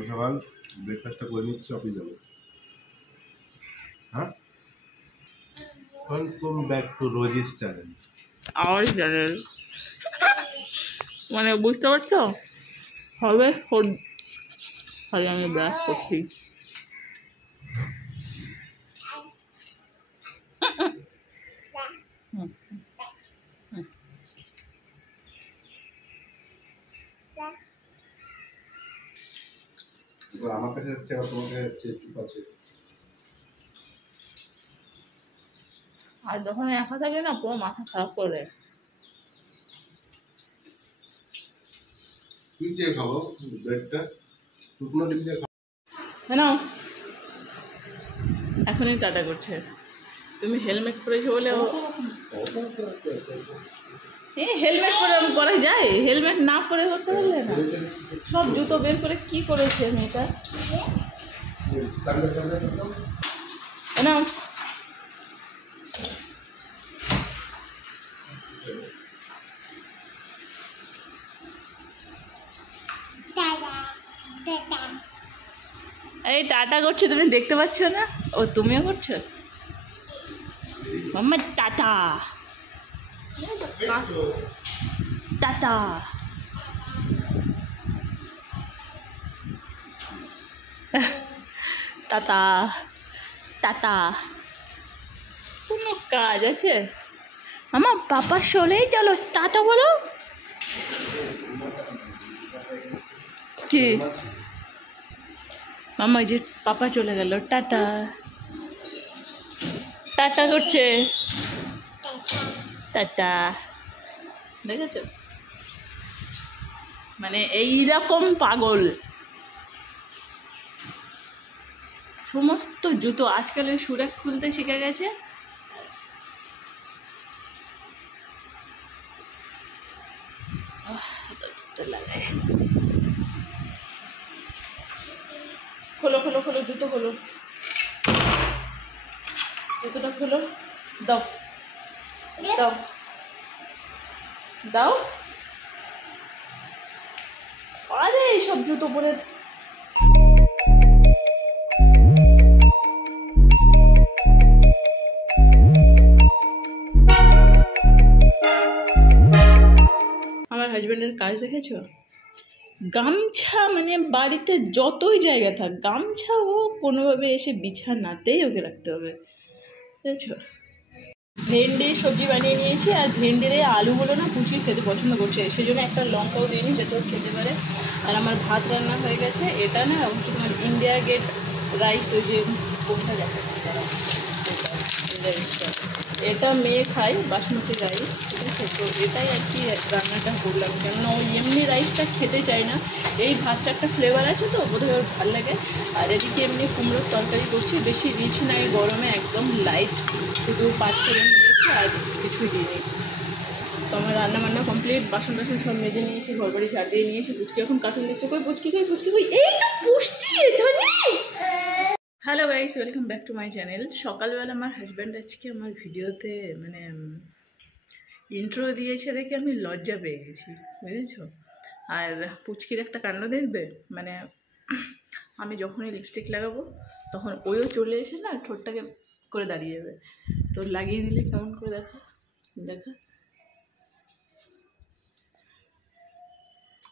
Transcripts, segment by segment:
সকাল সকাল ব্রেকফাস্টটা করে নিচ্ছি, অফিস যাবো। হ্যাঁ, welcome back to Rosie's channel. Our channel মানে বুঝতে পারছো, হবে খালি আমি ব্রাশ করছি। আমার কাছে যাচ্ছে, আবার তোমার কাছে যাচ্ছে, চুপ আছে। আর যখন একা থাকে না পুরো মাথা খারাপ করে দেয়। কি দিয়ে খাবো ব্রেডটা? শুকনো ডিম দিয়ে খাবো। হ্যাঁ, এখনই টাটা করছে। তুমি হেলমেট পরেছো বলে হেলমেট পরে করা যায়? হেলমেট না পরে করতে পারলে না? সব জুতো বের করে কি করেছে মেয়েটা? না এই টাটা করছো, তুমি দেখতে পাচ্ছ না? ও তুমিও করছো মাম্মা? Tata tata. Tata tata. কোনো কাজ আছে মামা? পাপা চলেই চলো, টাটা বলো। কি মামা? যে পাপা চলে গেল, টাটা টাটা করছে, টাটা। দেখেছো, মানে এইরকম পাগল সমস্ত জুতো আজকাল ওই সুরাক খুলতে শিখে গেছে। খোলো খোলো খোলো, জুতো খোলো, জুতোটা খোলো, দাও দাও দাও। আরে সব জুতো পরে আমার হাজব্যান্ডের কাজ দেখেছো? গামছা, মানে বাড়িতে যতই জায়গা থাক গামছা ও কোনোভাবে এসে বিছানাতেই ওকে রাখতে হবে, বুঝেছো? ভেন্ডি সবজি বানিয়ে নিয়েছি, আর ভেন্ডির এই আলুগুলো না পুচি খেতে পছন্দ করছে, সেই জন্য একটা লঙ্কাও দিইনি যাতে ও খেতে পারে। আর আমার ভাত রান্না হয়ে গেছে। এটা না হচ্ছে তোমার ইন্ডিয়া গেট রাইস, ওই যে কোনটা দেখাচ্ছি তারা, এটা মেয়ে খায় বাসমতি রাইস, ঠিক আছে? তো এটাই আর কি রান্নাটা করলাম, কেননা ওই এমনি রাইসটা খেতে চায় না। এই ভাতটা একটা ফ্লেভার আছে তো বোধহয় ওর ভালো লাগে। আর এদিকে এমনি কুমড়োর তরকারি করছি, বেশি রিচ নাই গরমে, একদম লাইট, শুধু 5 ফোড়ন দিয়েছি আর কিছুই দিইনি। তো আমার রান্না বান্না কমপ্লিট, বাসন টাসন সব মেজে নিয়েছি, ঘর বাড়ি ঝাড় দিয়ে নিয়েছি। পুচকি এখন কার্টুন দেখছে। কই পুচকি, কই পুচকি, কই? এই তো পুষ্টি ধনি। Hello guys, welcome back to my channel. সকালবেলা আমার হাজব্যান্ড আজকে আমার ভিডিওতে মানে ইন্ট্রো দিয়েছে দেখে আমি লজ্জা পেয়ে গেছি, বুঝেছো? আর পুচকির একটা কাণ্ড দেখবে, মানে আমি যখনই লিপস্টিক লাগাবো তখন ওইও চলে এসে না ঠোঁটটাকে করে দাঁড়িয়ে যাবে। তো লাগিয়ে দিলে কেমন করে দেখো, দেখো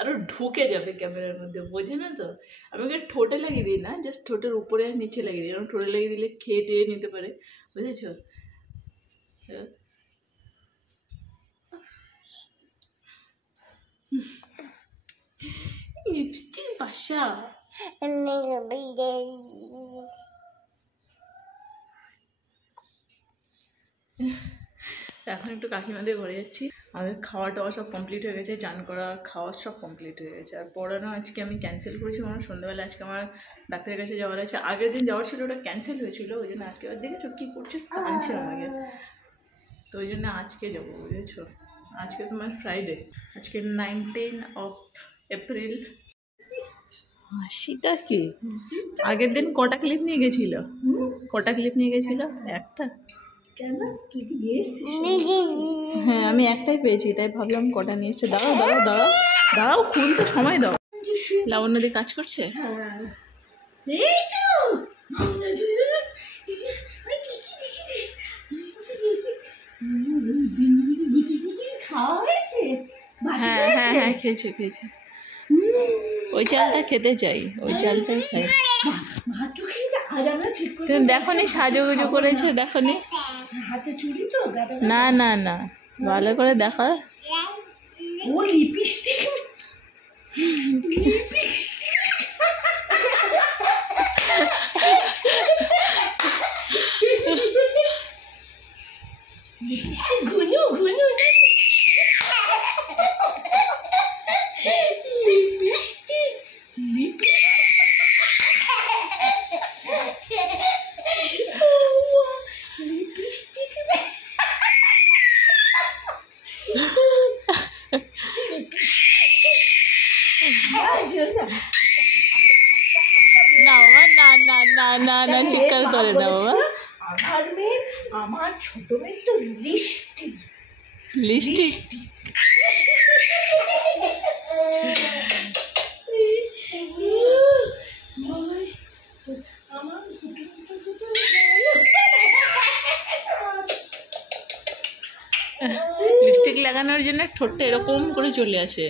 আরও ঢুকে যাবে ক্যামেরার মধ্যে, বোঝে না তো। আমি ওকে ঠোঁটে লাগিয়ে দিই না, জাস্ট ঠোঁটের উপরে আর নিচে লাগিয়ে দিই, কারণ ঠোঁটে লাগিয়ে দিলে খেয়ে টেয়ে নিতে পারে, বুঝেছো? লিপস্টিক বাসা। এখন একটু কাকিমাদের ঘরে যাচ্ছি। আমাদের খাওয়া টাওয়া সব কমপ্লিট হয়ে গেছে, চান করা খাওয়া সব কমপ্লিট হয়ে গেছে। আর পড়ানো আজকে আমি ক্যান্সেল করেছি, কারণ সন্ধ্যাবেলা আজকে আমার ডাক্তারের কাছে যাওয়ার আছে। আগের দিন যাওয়ার ছিল, ওটা ক্যান্সেল হয়েছিল, ওই জন্য আজকে আবার দেখেছো কী করছে, টানছে আমাকে, তো ওই জন্য আজকে যাবো, বুঝেছো? আজকে তোমার ফ্রাইডে, আজকে 19 এপ্রিল। হাসিটা কি? আগের দিন কটা ক্লিপ নিয়ে গেছিল? কটা ক্লিপ নিয়ে গেছিল? একটা। কেন তুই কি দিয়েছিস? হ্যাঁ আমি একটাই পেয়েছি, তাই ভাবলাম কটা নিয়ে এসছে। দাঁড়াও দাঁড়াও দাঁড়াও দাঁড়াও, খুলতে সময় দাও। লাবণ্যদি কাজ করছে। এই তো খাওয়া হয়েছে। হ্যাঁ হ্যাঁ হ্যাঁ খেয়েছে খেয়েছে। ওই চালটা খেতে চাই, ওই চালটাই খাই। তুমি দেখো নি সাজুগুজু করেছে, দেখো নি? হাতে চুড়ি তো না না না, ভালো করে দেখো। ও লিপস্টিক ঘুনু ঘুনু লিপস্টিক লিপস্টিক না বাবা, না না না না না, চিৎকার করে না বাবা। আমার মেয়ে, আমার ছোট মেয়ে তো লিপস্টিক লিপস্টিক লিপস্টিক লাগানোর জন্য ঠোঁটটা এরকম করে চলে আসে।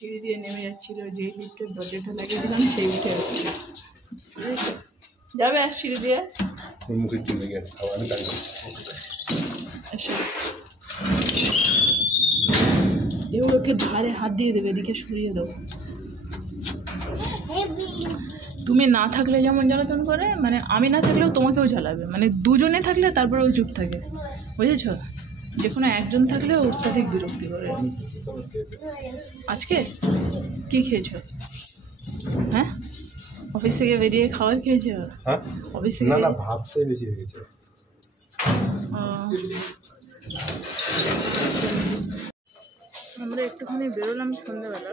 সিঁড়ি দিয়ে নেমে যাচ্ছিল, যেই লিফটের দরজাটা লাগিয়ে দিলাম সেই উঠে আসছিল। যাবে আর সিঁড়ি দিয়ে মুখে চলে গেছে খাওয়া আমি তাই এসো। এগুলোকে ধারে হাত দিয়ে দেবে, এদিকে সরিয়ে দেবো। তুমি না থাকলে যেমন জ্বালাতন করে, মানে আমি না থাকলেও তোমাকেও জ্বালাবে, মানে দুজনে থাকলে তারপরে ও চুপ থাকে, বুঝেছো? যে কোনো একজন থাকলে অত্যাধিক বিরক্তি করে। আজকে কি খেয়েছো? হ্যাঁ, অফিস থেকে বেরিয়ে খাবার খেয়েছো? হ্যাঁ অফিস থেকে না না ভাতটাই বেশি হয়ে গেছে। আমরা একটুখানি বেরোলাম সন্ধ্যাবেলা।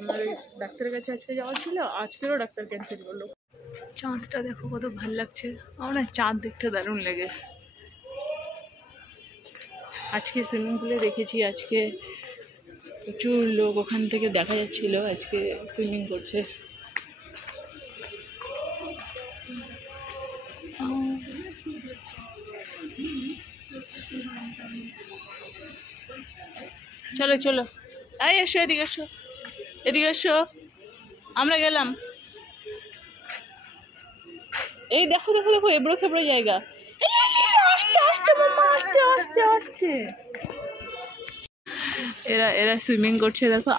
তোমার ওই ডাক্তারের কাছে আজকে যাওয়া ছিল, আজকেরও ডাক্তার ক্যান্সেল করলো। চাঁদটা দেখো কত ভালো লাগছে, আমার না চাঁদ দেখতে দারুণ লাগে। আজকে সুইমিং পুলে দেখেছি, আজকে প্রচুর লোক ওখান থেকে দেখা যাচ্ছিল, আজকে সুইমিং করছে। চলো চলো, এই এসো, এদিকে এসো, এদিকে এসো, আমরা গেলাম। এই দেখো দেখো দেখো, এবড়ো খেবড়ো জায়গা। আস্তে আস্তে মামা, আস্তে আস্তে আস্তে। এরা সুইমিং করছে দেখো।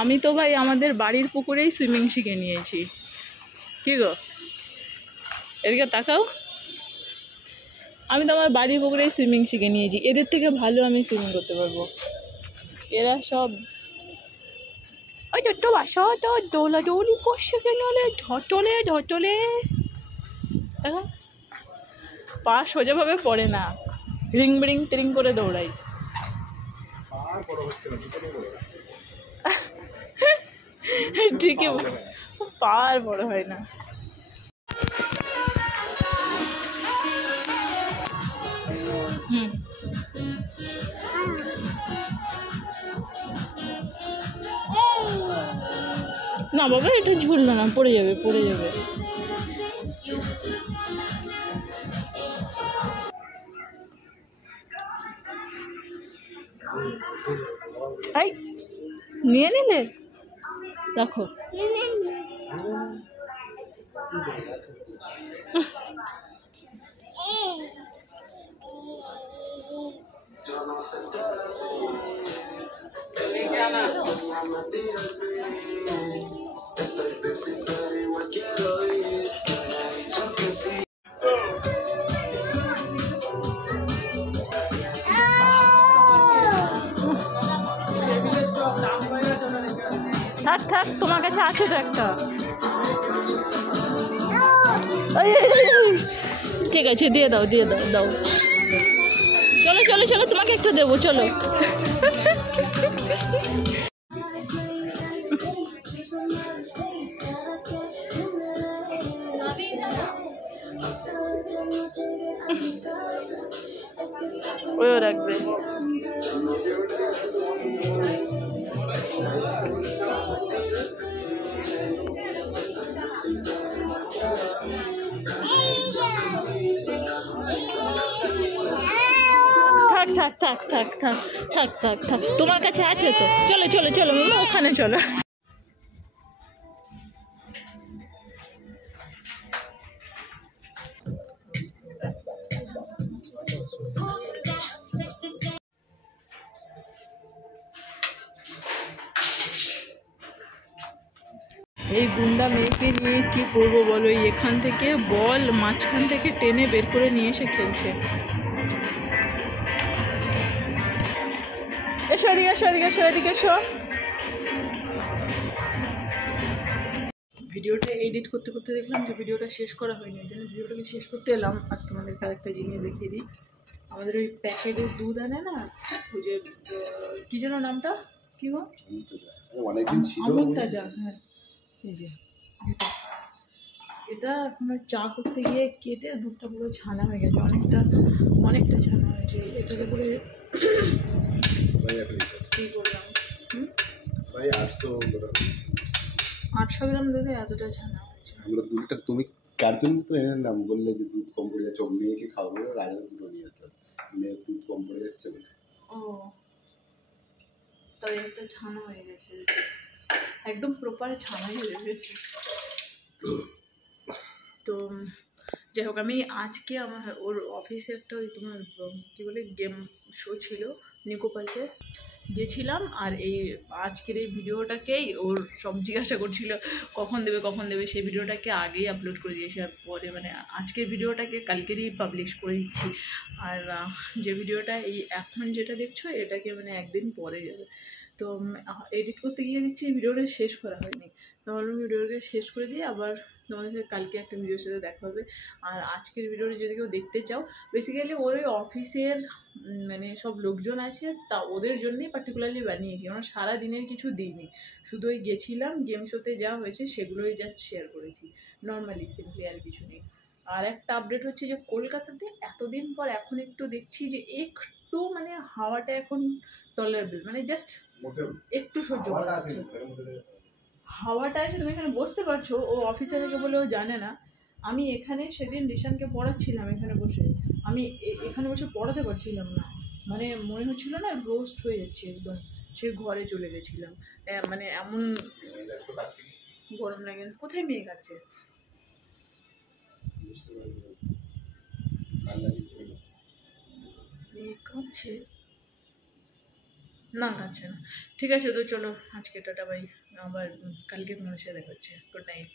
আমি তো ভাই আমাদের বাড়ির পুকুরেই সুইমিং শিখে নিয়েছি। কি গো, এদিকে তাকাও। আমি তো আমার বাড়ির পুকুরেই সুইমিং শিখে নিয়েছি, এদের থেকে ভালো আমি সুইমিং করতে পারবো। এরা সব ওই তো বাসা তো দৌলাদৌলি করছে কেন, ঝটলে ঝটলে। দেখো পা সোজাভাবে পড়ে না, রিং বিড়িং তিরিং করে দৌড়াই। ঠিকই, পা আর বড় হয় না। না বাবা, এটা ঝুললো না, পড়ে যাবে পড়ে যাবে। এই নিয়ে নিলে রাখো। থাক থাক, তোমার কাছে আছে তো একটা। ঠিক আছে, দিয়ে দাও দিয়ে দাও দাও। চলো চলো চলো, তোমাকে একটু দেবো, চলো। ওইও রাখবে। থাক থাক থাক থাক থাক থাক থাক থাক, তোমার কাছে আছে তো, চলো চলো চলো মামা, ওখানে চলো। এই গুন্ডা মেয়েকে নিয়ে কি করবো বলো, এখান থেকে বল মাঝখান থেকে টেনে বের করে নিয়ে এসে খেলছে। এসো এদিকে, এসো এদিকে, এসো এদিকে, এসো। ভিডিওটা এডিট করতে করতে দেখলাম যে ভিডিওটা শেষ করা হয়নি, ওই জন্য ভিডিওটাকে শেষ করতে এলাম। আর তোমাদেরকে আরেকটা জিনিস দেখিয়ে দিই, আমাদের ওই প্যাকেটের দুধ আনে না, ওই যে কী যেন নামটা, কী গো, আমুল তাজা। হ্যাঁ, এই যে এটা এখন চা করতে গিয়ে কেটে দুধটা পুরো ছানা হয়ে গেছে, অনেকটা ছানা হয়েছে। এটাতে করে কী করলাম, 800 গ্রাম দুধে এতটা ছানা হয়েছে। আমরা দুধটা তুমি কার জন্য তো এনে নিলাম, বললে যে দুধ কম পড়ে যাচ্ছে, মেয়েকে খাওয়াবো, রাজার দুধ নিয়ে আসলাম, মেয়ের দুধ কম পড়ে যাচ্ছে বলে। ও, তাই একটা ছানা হয়ে গেছে, একদম প্রপার ছানা হয়ে গেছে। তো যাই হোক, আমি আজকে আমার ওর অফিসে একটা ওই তোমার কী বলে গেম শো ছিল নিকো পার্কে, গেছিলাম। আর এই আজকের এই ভিডিওটাকেই ওর সব জিজ্ঞাসা করছিল কখন দেবে কখন দেবে, সেই ভিডিওটাকে আগেই আপলোড করে দিয়েছি। আর পরে মানে আজকের ভিডিওটাকে কালকেরই পাবলিশ করে দিচ্ছি। আর যে ভিডিওটা এই এখন যেটা দেখছো এটাকে মানে একদিন পরে যাবে। তো এডিট করতে গিয়ে দেখছি ভিডিওটা শেষ করা হয়নি, তাহলে ভিডিওটাকে শেষ করে দিয়ে আবার তোমাদের সাথে কালকে একটা ভিডিওর সাথে দেখা হবে। আর আজকের ভিডিওটা যদি কেউ দেখতে চাও, বেসিক্যালি ওর ওই অফিসের মানে সব লোকজন আছে, তা ওদের জন্যই পার্টিকুলারলি বানিয়েছি। আমরা সারা দিনের কিছু দিইনি, শুধু ওই গেছিলাম গেম শোতে যা হয়েছে সেগুলোই জাস্ট শেয়ার করেছি, নর্মালি সিম্পলি, আর কিছু নেই। আর একটা আপডেট হচ্ছে যে কলকাতাতে এতদিন পর এখন একটু দেখছি যে একটু মানে হাওয়াটা এখন টলারেবল, মানে জাস্ট একটু সহ্য করা যাচ্ছে। হাওয়াটা আছে, তুমি এখানে বসতে পারছো, ও অফিসে থেকে বলে ও জানে না। আমি এখানে সেদিন রিশানকে পড়াচ্ছিলাম এখানে বসে, আমি এখানে বসে পড়াতে পারছিলাম না, মানে মনে হচ্ছিল না রোস্ট হয়ে যাচ্ছে একদম, সে ঘরে চলে গেছিলাম। মানে এমন গরম লাগে। কোথায় মেয়ে কাছে মেয়ে কাঁদছে না, কাঁদছে না। ঠিক আছে, তো চলো আজকে টাটা বাই, আবার কালকে তোমাদের সাথে দেখা হচ্ছে। Good night.